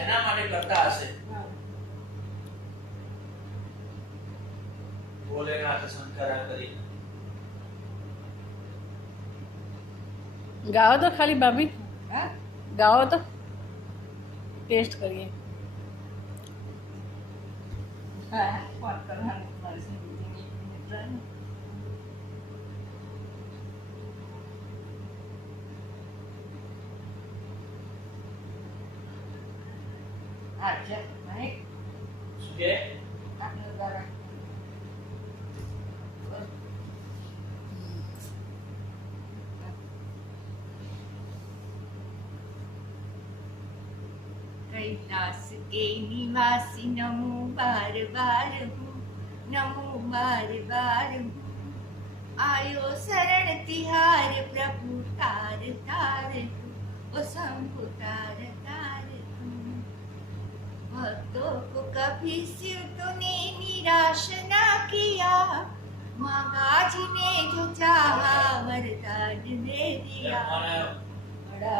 એના માટે કરતા હશે. ભોલેનાથ શંકરા કરી ગાઓ તો ખાલી ભાભી, હા ગાઓ તો ટેસ્ટ કરીએ. હા ફોન કરવાનું મારી જિંદગીની એક મિનિટ રહે ને. હા છે નહીં શું કે આટલો દ્વારા कैलास के निवासी नमो बार बार हूँ, नमो बार बार हूँ. आयो शरण तिहार प्रभु तार तार तू, ओ शंभु तार तार तू. भक्तों को कभी शिव तूने निराश ना किया, महाराज ने जो चाहा वरदान दे दिया. મને બડા